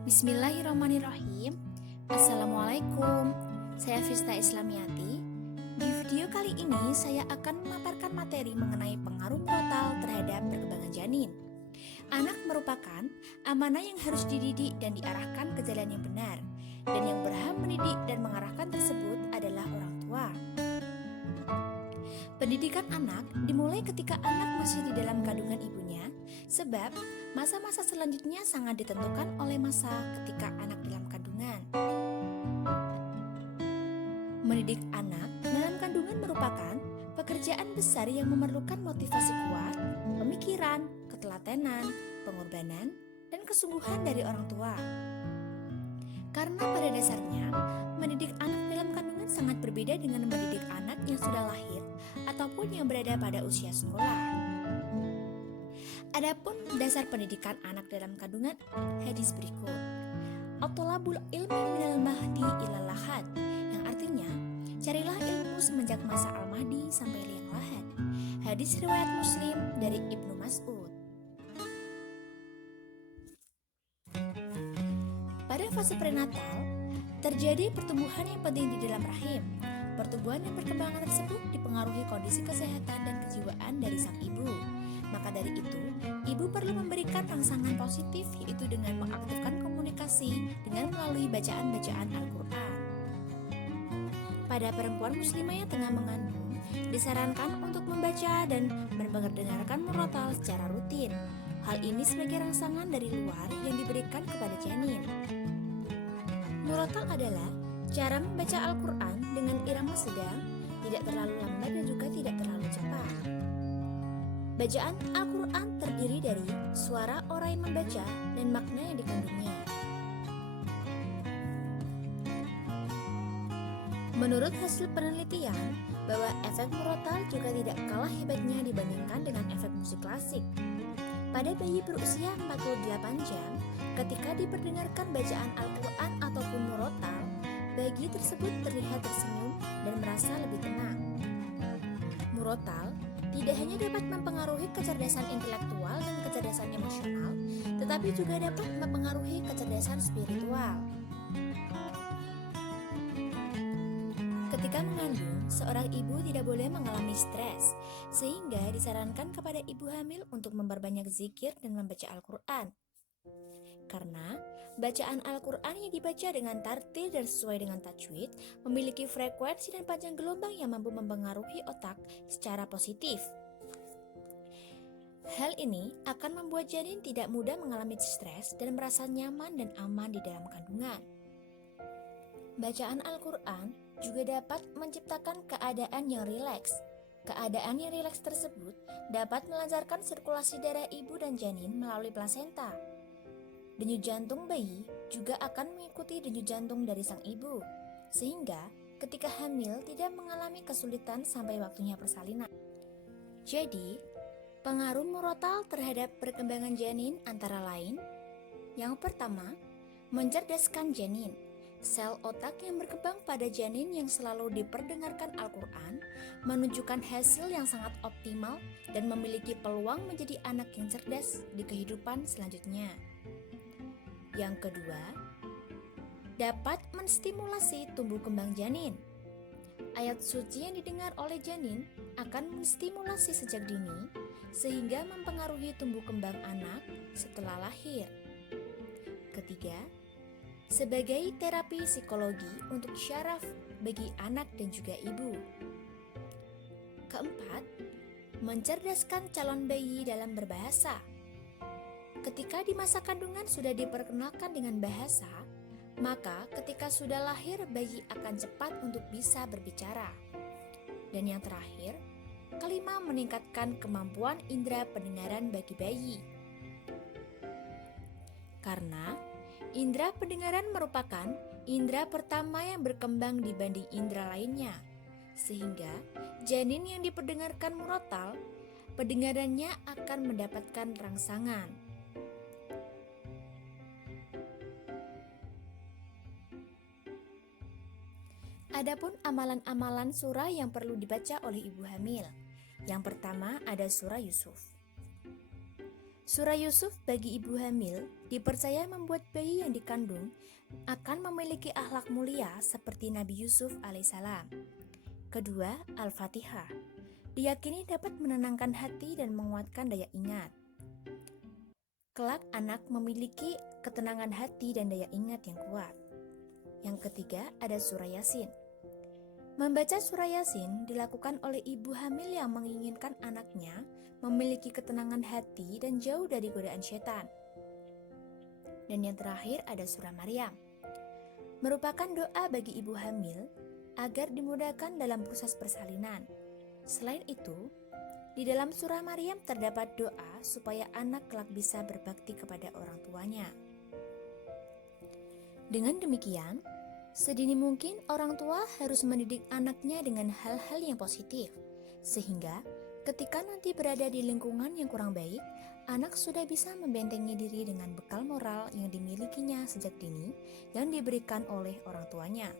Bismillahirrahmanirrahim. Assalamualaikum. Saya Vista Islamiati. Di video kali ini saya akan memaparkan materi mengenai pengaruh total terhadap perkembangan janin. Anak merupakan amanah yang harus dididik dan diarahkan ke jalan yang benar, dan yang berhak mendidik dan mengarahkan tersebut adalah orang tua. Pendidikan anak dimulai ketika anak masih di dalam kandungan ibunya, sebab masa-masa selanjutnya sangat ditentukan oleh masa ketika anak dalam kandungan. Mendidik anak dalam kandungan merupakan pekerjaan besar yang memerlukan motivasi kuat, pemikiran, ketelatenan, pengorbanan, dan kesungguhan dari orang tua. Karena pada dasarnya, mendidik anak dalam kandungan sangat berbeda dengan mendidik anak yang sudah lahir ataupun yang berada pada usia sekolah. Adapun dasar pendidikan anak dalam kandungan, hadis berikut. At-thalabul ilmi minal mahdi ilal lahad, yang artinya, carilah ilmu semenjak masa al-mahdi sampai liang lahat. Hadis riwayat Muslim dari Ibnu Mas'ud. Pada fase prenatal, terjadi pertumbuhan yang penting di dalam rahim. Pertumbuhan dan perkembangan tersebut dipengaruhi kondisi kesehatan dan kejiwaan dari sang ibu. Maka dari itu, ibu perlu memberikan rangsangan positif, yaitu dengan mengaktifkan komunikasi dengan melalui bacaan-bacaan Al-Quran. Pada perempuan muslimah yang tengah mengandung, disarankan untuk membaca dan mendengarkan murotal secara rutin. Hal ini sebagai rangsangan dari luar yang diberikan kepada janin. Murotal adalah cara membaca Al-Quran dengan irama sedang, tidak terlalu lambat dan juga tidak terlalu cepat. Bacaan Al-Quran terdiri dari suara orang yang membaca dan makna yang dikandungnya. Menurut hasil penelitian, bahwa efek murotal juga tidak kalah hebatnya dibandingkan dengan efek musik klasik. Pada bayi berusia 48 jam, ketika diperdengarkan bacaan Al-Quran ataupun murotal, bayi tersebut terlihat tersenyum dan merasa lebih tenang. Murotal tidak hanya dapat mempengaruhi kecerdasan intelektual dan kecerdasan emosional, tetapi juga dapat mempengaruhi kecerdasan spiritual. Ketika mengandung, seorang ibu tidak boleh mengalami stres, sehingga disarankan kepada ibu hamil untuk memperbanyak zikir dan membaca Al-Quran. Karena bacaan Al-Quran yang dibaca dengan tartil dan sesuai dengan tajwid memiliki frekuensi dan panjang gelombang yang mampu mempengaruhi otak secara positif. Hal ini akan membuat janin tidak mudah mengalami stres dan merasa nyaman dan aman di dalam kandungan. Bacaan Al-Quran juga dapat menciptakan keadaan yang rileks. Keadaan yang rileks tersebut dapat melancarkan sirkulasi darah ibu dan janin melalui plasenta. Denyut jantung bayi juga akan mengikuti denyut jantung dari sang ibu, sehingga ketika hamil tidak mengalami kesulitan sampai waktunya persalinan. Jadi, pengaruh murotal terhadap perkembangan janin antara lain, yang pertama, mencerdaskan janin. Sel otak yang berkembang pada janin yang selalu diperdengarkan Al-Quran menunjukkan hasil yang sangat optimal dan memiliki peluang menjadi anak yang cerdas di kehidupan selanjutnya. Yang kedua, dapat menstimulasi tumbuh kembang janin. Ayat suci yang didengar oleh janin akan menstimulasi sejak dini, sehingga mempengaruhi tumbuh kembang anak setelah lahir. Ketiga, sebagai terapi psikologi untuk syaraf bagi anak dan juga ibu. Keempat, mencerdaskan calon bayi dalam berbahasa. Ketika di masa kandungan sudah diperkenalkan dengan bahasa, maka ketika sudah lahir bayi akan cepat untuk bisa berbicara. Dan yang terakhir, kelima, meningkatkan kemampuan indera pendengaran bagi bayi. Karena indera pendengaran merupakan indera pertama yang berkembang dibanding indera lainnya, sehingga janin yang diperdengarkan murotal, pendengarannya akan mendapatkan rangsangan. Adapun amalan-amalan surah yang perlu dibaca oleh ibu hamil. Yang pertama ada surah Yusuf. Surah Yusuf bagi ibu hamil dipercaya membuat bayi yang dikandung akan memiliki akhlak mulia seperti Nabi Yusuf alaihissalam. Kedua, Al-Fatihah. Diyakini dapat menenangkan hati dan menguatkan daya ingat. Kelak anak memiliki ketenangan hati dan daya ingat yang kuat. Yang ketiga, ada surah Yasin. Membaca surah Yasin dilakukan oleh ibu hamil yang menginginkan anaknya memiliki ketenangan hati dan jauh dari godaan setan. Dan yang terakhir ada surah Maryam. Merupakan doa bagi ibu hamil agar dimudahkan dalam proses persalinan. Selain itu, di dalam surah Maryam terdapat doa supaya anak kelak bisa berbakti kepada orang tuanya. Dengan demikian, sedini mungkin orang tua harus mendidik anaknya dengan hal-hal yang positif, sehingga ketika nanti berada di lingkungan yang kurang baik, anak sudah bisa membentengi diri dengan bekal moral yang dimilikinya sejak dini yang diberikan oleh orang tuanya.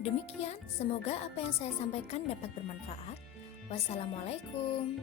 Demikian, semoga apa yang saya sampaikan dapat bermanfaat. Wassalamualaikum.